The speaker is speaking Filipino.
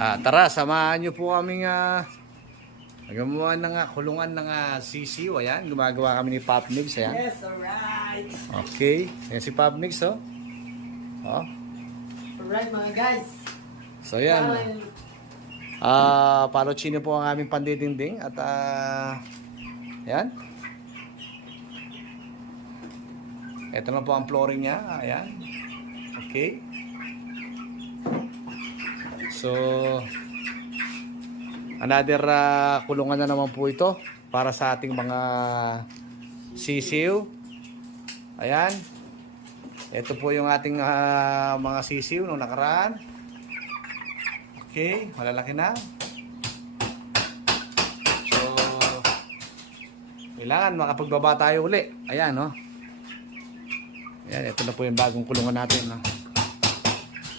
Tara, samahan nyo po kaming gumawa ng kulungan ng sisiw. Ayan, gumagawa kami ni Pop Mix. Ayan. Yes, alright. Okay, ayan si Pop Mix, oh. Oh. Alright mga guys. So ayan. Palochino po ang aming pandidingding. At ayan. Ito na po ang flooring niya. Ayan. Okay. So another kulungan na naman po ito para sa ating mga sisiw. Ayan. Ito po yung ating mga sisiw nung nakaraan. Okay, malalaki na. So kailangan makapagbaba tayo uli. Ayan, no. Ayan, ito na po yung bagong kulungan natin, no?